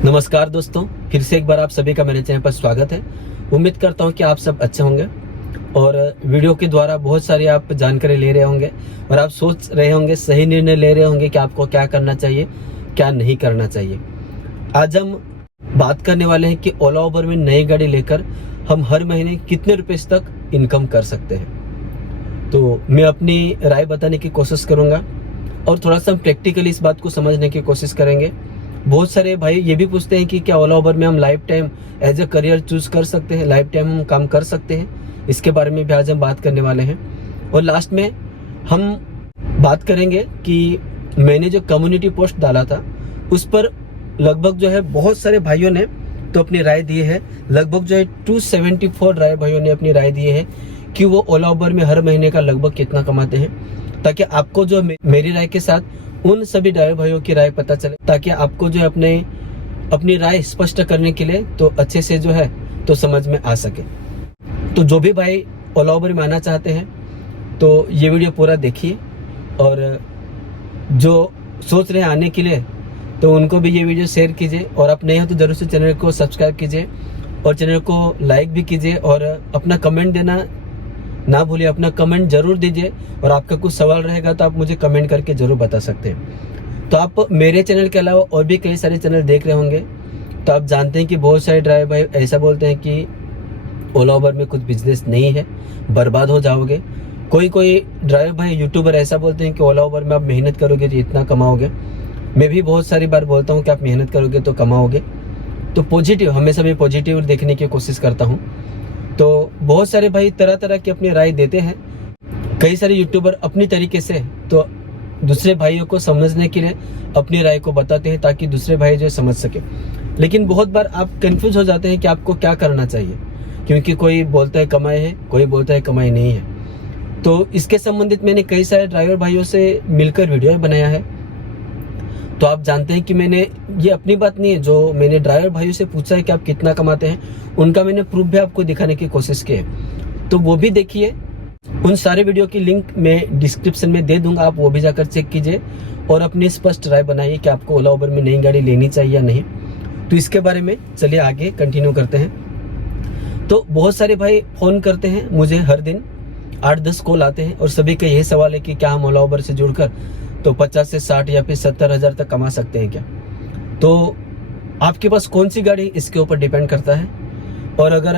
नमस्कार दोस्तों, फिर से एक बार आप सभी का मेरे चैनल पर स्वागत है। उम्मीद करता हूं कि आप सब अच्छे होंगे और वीडियो के द्वारा बहुत सारी आप जानकारी ले रहे होंगे और आप सोच रहे होंगे, सही निर्णय ले रहे होंगे कि आपको क्या करना चाहिए, क्या नहीं करना चाहिए। आज हम बात करने वाले हैं कि ओला उबर में नई गाड़ी लेकर हम हर महीने कितने रुपए तक इनकम कर सकते हैं। तो मैं अपनी राय बताने की कोशिश करूंगा और थोड़ा सा हम प्रैक्टिकली इस बात को समझने की कोशिश करेंगे। बहुत सारे भाई ये भी पूछते हैं कि क्या ओला उबर में हम lifetime as a career choose कर सकते हैं, लाइफ टाइम हम काम कर सकते हैं। इसके बारे में भी आज हम बात करने वाले हैं और लास्ट में हम बात करेंगे कि मैंने जो कम्युनिटी पोस्ट डाला था उस पर लगभग जो है बहुत सारे भाइयों ने तो अपनी राय दी है। लगभग जो है 274 राय भाइयों ने अपनी राय दी है कि वो ओला उबर में हर महीने का लगभग कितना कमाते हैं, ताकि आपको जो मेरी राय के साथ उन सभी ड्राइवर भाइयों की राय पता चले, ताकि आपको जो है अपनी राय स्पष्ट करने के लिए तो अच्छे से जो है तो समझ में आ सके। तो जो भी भाई ओला उबर में आना चाहते हैं तो ये वीडियो पूरा देखिए और जो सोच रहे हैं आने के लिए तो उनको भी ये वीडियो शेयर कीजिए और आप नए हो तो जरूर से चैनल को सब्सक्राइब कीजिए और चैनल को लाइक भी कीजिए और अपना कमेंट देना ना भूलिए। अपना कमेंट जरूर दीजिए और आपका कुछ सवाल रहेगा तो आप मुझे कमेंट करके जरूर बता सकते हैं। तो आप मेरे चैनल के अलावा और भी कई सारे चैनल देख रहे होंगे तो आप जानते हैं कि बहुत सारे ड्राइवर भाई ऐसा बोलते हैं कि ओला उबर में कुछ बिजनेस नहीं है, बर्बाद हो जाओगे। कोई ड्राइवर भाई यूट्यूबर ऐसा बोलते हैं कि ओला उबर में आप मेहनत करोगे तो इतना कमाओगे। मैं भी बहुत सारी बार बोलता हूँ कि आप मेहनत करोगे तो कमाओगे। तो पॉजिटिव, हमेशा मैं पॉजिटिव देखने की कोशिश करता हूँ। तो बहुत सारे भाई तरह तरह की अपनी राय देते हैं। कई सारे यूट्यूबर अपनी तरीके से तो दूसरे भाइयों को समझने के लिए अपनी राय को बताते हैं ताकि दूसरे भाई जो समझ सके। लेकिन बहुत बार आप कंफ्यूज हो जाते हैं कि आपको क्या करना चाहिए, क्योंकि कोई बोलता है कमाई है, कोई बोलता है कमाई नहीं है। तो इसके संबंधित मैंने कई सारे ड्राइवर भाइयों से मिलकर वीडियो बनाया है। तो आप जानते हैं कि मैंने ये अपनी बात नहीं है, जो मैंने ड्राइवर भाइयों से पूछा है कि आप कितना कमाते हैं, उनका मैंने प्रूफ भी आपको दिखाने की कोशिश की है। तो वो भी देखिए। उन सारे वीडियो की लिंक मैं डिस्क्रिप्शन में दे दूंगा, आप वो भी जाकर चेक कीजिए और अपनी स्पष्ट राय बनाइए कि आपको ओला उबर में नई गाड़ी लेनी चाहिए या नहीं। तो इसके बारे में चलिए आगे कंटिन्यू करते हैं। तो बहुत सारे भाई फोन करते हैं मुझे, हर दिन 8-10 कॉल आते हैं और सभी का यही सवाल है कि क्या हम ओला उबर से जुड़कर तो 50 से 60 या फिर 70 हजार तक कमा सकते हैं क्या। तो आपके पास कौन सी गाड़ी इसके ऊपर डिपेंड करता है और अगर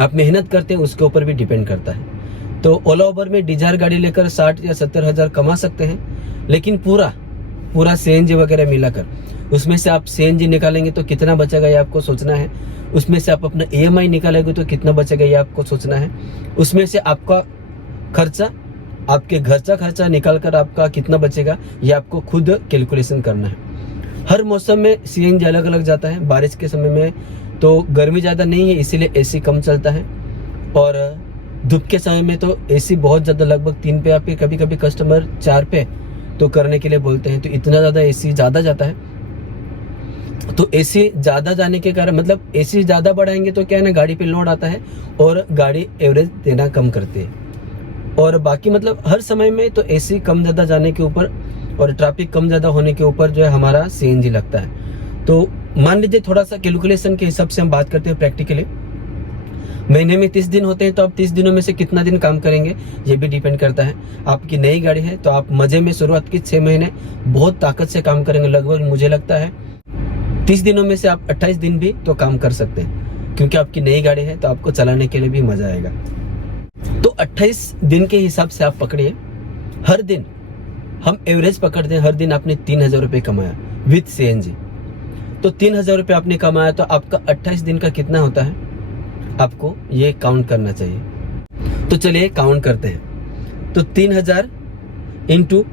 आप मेहनत करते हैं उसके ऊपर भी डिपेंड करता है। तो ओला उबर में डिजायर गाड़ी लेकर 60 या 70 हजार कमा सकते हैं, लेकिन पूरा सीएनजी वगैरह मिलाकर उसमें से आप सीएनजी निकालेंगे तो कितना बचेगा ये आपको सोचना है। उसमें से आप अपना ईएमआई निकालेंगे तो कितना बचेगा ये आपको सोचना है। उसमें से आपका खर्चा, आपके घर का खर्चा निकाल कर आपका कितना बचेगा ये आपको खुद कैलकुलेशन करना है। हर मौसम में सीएनजी अलग अलग जाता है। बारिश के समय में तो गर्मी ज़्यादा नहीं है इसीलिए एसी कम चलता है और धूप के समय में तो एसी बहुत ज़्यादा, लगभग 3 पे या फिर कभी कभी कस्टमर 4 पे तो करने के लिए बोलते हैं। तो इतना ज़्यादा एसी ज़्यादा जाता है। तो एसी ज़्यादा जाने के कारण मतलब एसी ज़्यादा बढ़ाएंगे तो क्या है ना, गाड़ी पे लोड आता है और गाड़ी एवरेज देना कम करती है। और बाकी मतलब हर समय में तो एसी कम ज़्यादा जाने के ऊपर और ट्रैफिक कम ज़्यादा होने के ऊपर जो है हमारा सीएनजी लगता है। तो मान लीजिए थोड़ा सा कैलकुलेशन के हिसाब से हम बात करते हैं प्रैक्टिकली। महीने में 30 दिन होते हैं तो आप 30 दिनों में से कितना दिन काम करेंगे ये भी डिपेंड करता है। आपकी नई गाड़ी है तो आप मजे में शुरुआत के 6 महीने बहुत ताकत से काम करेंगे। लगभग मुझे लगता है 30 दिनों में से आप 28 दिन भी तो काम कर सकते हैं, क्योंकि आपकी नई गाड़ी है तो आपको चलाने के लिए भी मजा आएगा। तो 28 दिन के हिसाब से आप पकड़िए। हर दिन हम एवरेज पकड़ते हैं, हर दिन आपने 3000 रुपये कमाया विथ सीएनजी। तो 3000 रुपये आपने कमाया तो आपका 28 दिन का कितना होता है आपको ये काउंट करना चाहिए। तो चलिए काउंट करते हैं। तो 3000 इंटू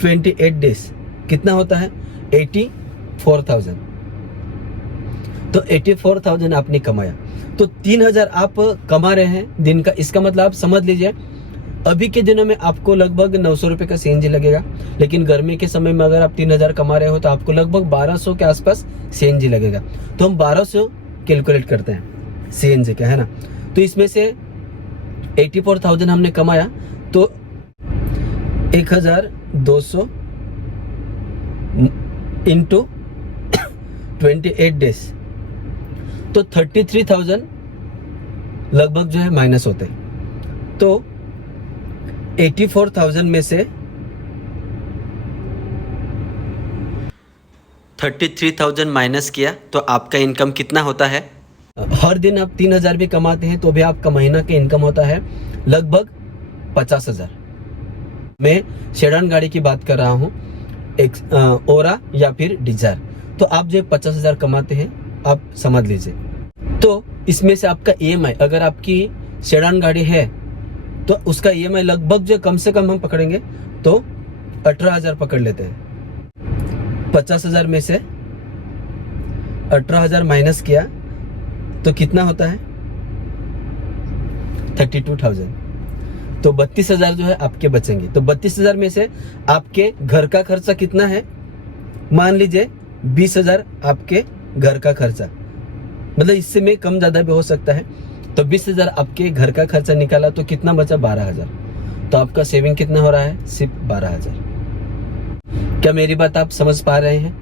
28 डेज कितना होता है 84,000। तो 84,000 आपने कमाया। तो 3000 आप कमा रहे हैं दिन का, इसका मतलब आप समझ लीजिए अभी के दिनों में आपको लगभग 900 रुपये का सीएनजी लगेगा। लेकिन गर्मी के समय में अगर आप 3000 कमा रहे हो तो आपको लगभग 1200 के आसपास सीएनजी लगेगा। तो हम 1200 कैलकुलेट करते हैं सीएनजी का, है ना। तो इसमें से 84,000 हमने कमाया तो 1200 इंटू 28 डेज, तो 33,000 लगभग जो है माइनस होते हैं। तो 84,000 में से 33,000 माइनस किया तो आपका इनकम कितना होता है? हर दिन आप 3,000 भी कमाते हैं तो भी आपका महीना का इनकम होता है लगभग 50,000। मैं सेडान गाड़ी की बात कर रहा हूँ, एक ओरा या फिर डिजायर। तो आप जो 50,000 कमाते हैं, आप समझ लीजिए। तो इसमें से आपका EMI, अगर आपकी सेडान गाड़ी है तो उसका EMI लगभग जो कम से कम हम पकड़ेंगे तो 18,000 पकड़ लेते हैं। 50,000 में से 18,000 माइनस किया तो कितना होता है? 32,000। तो 32,000 जो है आपके बचेंगे। तो 32,000 में से आपके घर का खर्चा कितना है? मान लीजिए 20,000 आपके घर का खर्चा, मतलब इससे में कम ज्यादा भी हो सकता है। तो 20,000 आपके घर का खर्चा निकाला तो कितना बचा? 12,000। तो आपका सेविंग कितना हो रहा है? सिर्फ 12,000। क्या मेरी बात आप समझ पा रहे हैं?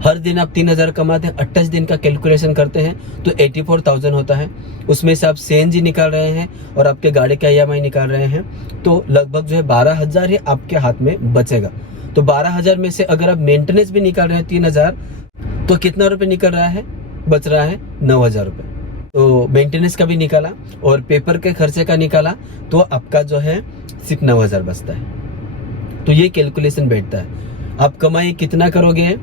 हर दिन आप 3,000 कमाते हैं, 28 दिन का कैलकुलेशन करते हैं तो 84,000 होता है। उसमें से आप CNG निकाल रहे हैं और आपके गाड़ी का EMI निकाल रहे हैं, तो लगभग जो है 12,000 ही आपके हाथ में बचेगा। तो 12,000 में से अगर आप मेंटेनेंस भी निकाल रहे हैं 3,000, तो कितना रुपए निकल रहा है? बच रहा है 9,000 रुपए। तो मेंटेनेंस का भी निकाला और पेपर के खर्चे का निकाला तो आपका जो है सिर्फ 9,000 बचता है। तो ये कैलकुलेशन बैठता है। आप कमाई कितना करोगे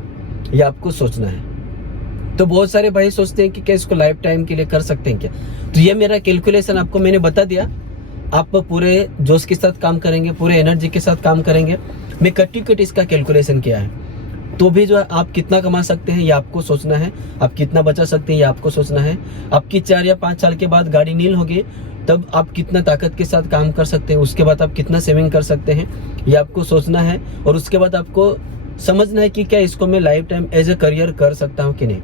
ये आपको सोचना है। तो बहुत सारे भाई सोचते हैं कि क्या इसको लाइफ टाइम के लिए कर सकते हैं क्या? तो ये मेरा कैलकुलेशन आपको मैंने बता दिया। आप पूरे जोश के साथ काम करेंगे, पूरे एनर्जी के साथ काम करेंगे। मैं कट इसका कैलकुलेशन किया है, तो भी जो है आप कितना कमा सकते हैं ये आपको सोचना है, आप कितना बचा सकते हैं ये आपको सोचना है। आपकी 4 या 5 साल के बाद गाड़ी नील होगी तब आप कितना ताकत के साथ काम कर सकते हैं, उसके बाद आप कितना सेविंग कर सकते हैं ये आपको सोचना है। और उसके बाद आपको समझना है कि क्या इसको मैं lifetime as a career कर सकता हूँ कि नहीं।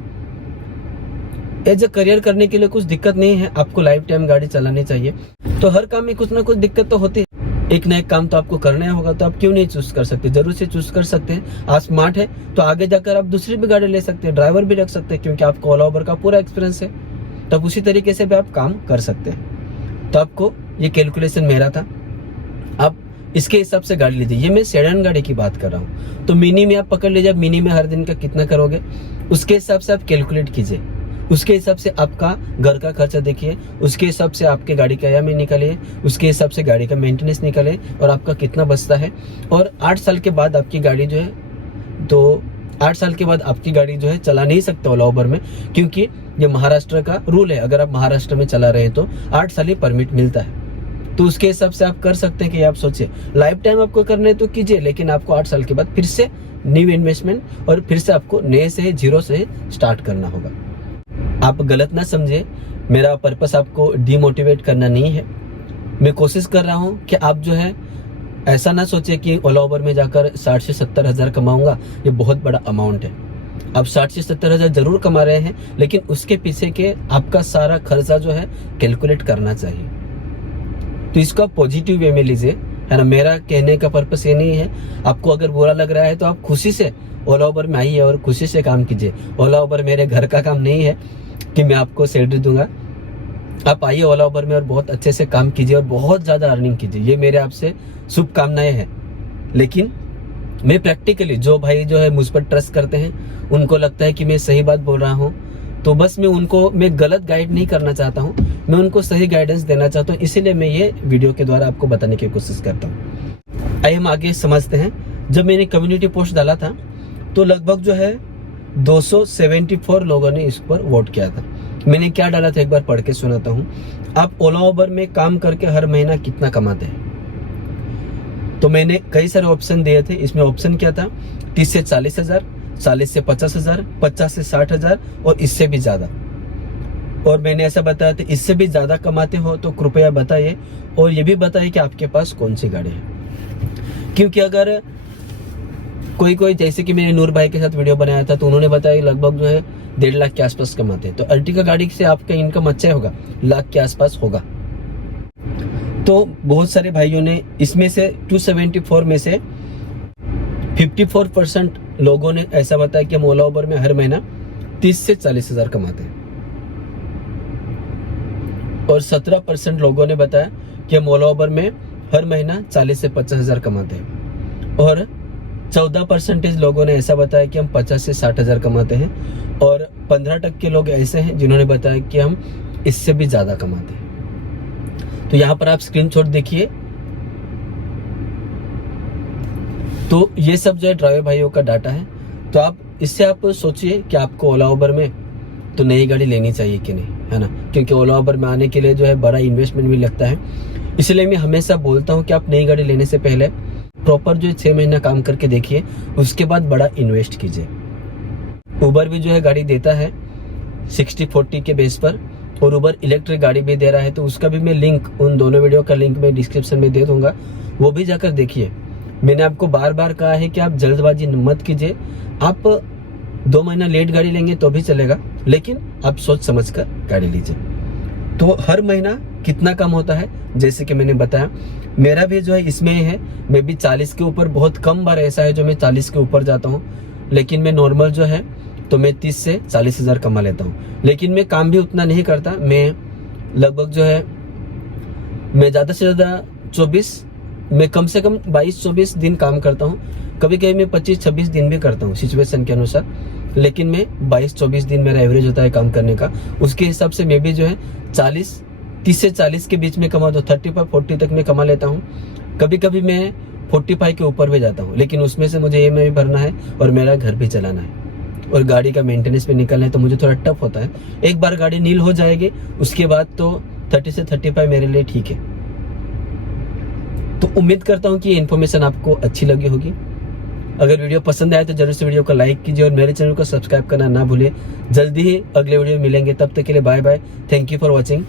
एज ए करियर करने के लिए कुछ दिक्कत नहीं है, आपको लाइफ टाइम गाड़ी चलानी चाहिए। तो हर काम में कुछ ना कुछ दिक्कत तो होती है, एक ना एक काम तो आपको करना होगा। तो आप क्यों नहीं चूज कर सकते? जरूर से चूज कर सकते हैं। आप स्मार्ट है तो आगे जाकर आप दूसरी भी गाड़ी ले सकते हैं, ड्राइवर भी रख सकते हैं, क्योंकि आपको ओला उबर का पूरा एक्सपीरियंस है। तब उसी तरीके से भी आप काम कर सकते हैं। तो आपको ये कैलकुलेशन मेरा था, आप इसके हिसाब से गाड़ी लीजिए। ये मैं सेडान गाड़ी की बात कर रहा हूँ। तो मिनी में आप पकड़ लीजिए, मिनी में हर दिन का कितना करोगे उसके हिसाब से आप कैलकुलेट कीजिए। उसके हिसाब से आपका घर का खर्चा देखिए, उसके हिसाब से आपके गाड़ी का EMI निकालिए, उसके हिसाब से गाड़ी का मेंटेनेंस निकालिए और आपका कितना बचता है। और 8 साल के बाद आपकी गाड़ी जो है, तो 8 साल के बाद आपकी गाड़ी जो है चला नहीं सकते ओला उबर में, क्योंकि ये महाराष्ट्र का रूल है। अगर आप महाराष्ट्र में चला रहे हैं तो 8 साल ही परमिट मिलता है। तो उसके हिसाब से आप कर सकते हैं कि आप सोचिए लाइफ टाइम आपको करना है तो कीजिए, लेकिन आपको 8 साल के बाद फिर से न्यू इन्वेस्टमेंट और फिर से आपको नए से जीरो से स्टार्ट करना होगा। आप गलत ना समझे, मेरा पर्पस आपको डिमोटिवेट करना नहीं है। मैं कोशिश कर रहा हूँ कि आप जो है ऐसा ना सोचे कि ओला उबर में जाकर 60 से 70 हज़ार कमाऊंगा, ये बहुत बड़ा अमाउंट है। आप 60 से 70 हज़ार जरूर कमा रहे हैं, लेकिन उसके पीछे के आपका सारा खर्चा जो है कैलकुलेट करना चाहिए। तो इसको आप पॉजिटिव वे में लीजिए, है ना। मेरा कहने का पर्पस ये नहीं है। आपको अगर बुरा लग रहा है तो आप खुशी से ओला उबर में आइए और खुशी से काम कीजिए। ओला उबर मेरे घर का काम नहीं है कि मैं आपको सैलरी दूंगा। आप आइए ओला उबर में और बहुत अच्छे से काम कीजिए और बहुत ज्यादा अर्निंग कीजिए, ये मेरे आपसे शुभकामनाएं हैं। लेकिन मैं प्रैक्टिकली, जो भाई जो है मुझ पर ट्रस्ट करते हैं, उनको लगता है कि मैं सही बात बोल रहा हूँ, तो बस मैं गलत गाइड नहीं करना चाहता हूँ, मैं उनको सही गाइडेंस देना चाहता हूँ। इसीलिए मैं ये वीडियो के द्वारा आपको बताने की कोशिश करता हूँ। आइए हम आगे समझते हैं। जब मैंने कम्युनिटी पोस्ट डाला था तो लगभग जो है 274 लोगों ने इस पर वोट किया था। मैंने क्या डाला था एक बार पढ़ के सुनाता हूँ। आप ओला उबर में काम करके हर महीना कितना कमाते हैं? तो मैंने कई सारे ऑप्शन दिए थे। इसमें ऑप्शन क्या था? 30 से 40 हज़ार, 40 से 50 हज़ार, 50 से 60 हज़ार और इससे भी ज्यादा। और मैंने ऐसा बताया था, इससे भी ज्यादा कमाते हो तो कृपया बताइए, और ये भी बताइए कि आपके पास कौन सी गाड़ी है। क्योंकि अगर कोई जैसे कि मैंने नूर भाई के साथ वीडियो बनाया था तो उन्होंने बताया लगभग जो है 1.5 लाख के आसपास कमाते हैं। तो अर्टिगा गाड़ी से आपका इनकम अच्छा होगा, लाख के आसपास होगा। तो बहुत सारे भाइयों ने इसमें से 274 में से 54% लोगों ने ऐसा बताया कि हम ओला उबर में हर महीना 30 से 40 हजार कमाते हैं। और 17% लोगों ने बताया कि हम ओला उबर में हर महीना 40 से 50 हजार कमाते हैं। और 14% लोगों ने ऐसा बताया कि हम 50 से 60 हजार कमाते हैं। और 15% लोग ऐसे हैं जिन्होंने बताया कि हम इससे भी ज्यादा कमाते हैं। तो यहाँ पर आप स्क्रीनशॉट देखिए। तो ये सब जो है ड्राइवर भाइयों का डाटा है। तो आप इससे आप सोचिए कि आपको ओला उबर में तो नई गाड़ी लेनी चाहिए कि नहीं, है ना, क्योंकि ओला उबर में आने के लिए जो है बड़ा इन्वेस्टमेंट भी लगता है। इसलिए मैं हमेशा बोलता हूँ कि आप नई गाड़ी लेने से पहले प्रॉपर जो 6 महीना काम करके देखिए, उसके बाद बड़ा इन्वेस्ट कीजिए। उबर भी जो है गाड़ी देता है 60-40 के बेस पर, और उबर इलेक्ट्रिक गाड़ी भी दे रहा है। तो उसका भी मैं लिंक, उन दोनों वीडियो का लिंक मैं डिस्क्रिप्शन में दे दूंगा, वो भी जाकर देखिए। मैंने आपको बार बार कहा है कि आप जल्दबाजी मत कीजिए। आप 2 महीना लेट गाड़ी लेंगे तो भी चलेगा, लेकिन आप सोच समझ कर गाड़ी लीजिए। तो हर महीना कितना कम होता है, जैसे कि मैंने बताया, मेरा भी जो है इसमें ही है। मैं भी 40 के ऊपर, बहुत कम बार ऐसा है जो मैं 40 के ऊपर जाता हूँ, लेकिन मैं नॉर्मल जो है तो मैं 30 से 40 हजार कमा लेता हूँ। लेकिन मैं काम भी उतना नहीं करता। मैं लगभग जो है, मैं ज़्यादा से ज़्यादा 24, मैं कम से कम 22-24 दिन काम करता हूँ। कभी कभी मैं 25-26 दिन भी करता हूँ सिचुएशन के अनुसार, लेकिन मैं 22-24 दिन मेरा एवरेज होता है काम करने का। उसके हिसाब से मैं भी जो है 30 से 40 के बीच में कमा, तो 35-40 तक मैं कमा लेता हूँ। कभी कभी मैं 45 के ऊपर भी जाता हूँ, लेकिन उसमें से मुझे EMI भी भरना है और मेरा घर भी चलाना है और गाड़ी का मेंटेनेंस पे निकलना है, तो मुझे थोड़ा टफ होता है। एक बार गाड़ी नील हो जाएगी, उसके बाद तो 30 से 35 मेरे लिए ठीक है। तो उम्मीद करता हूँ कि ये इन्फॉर्मेशन आपको अच्छी लगी होगी। अगर वीडियो पसंद आए तो जरूर से वीडियो को लाइक कीजिए और मेरे चैनल को सब्सक्राइब करना ना भूलिए। जल्दी ही अगले वीडियो में मिलेंगे, तब तक के लिए bye bye. Thank you for watching.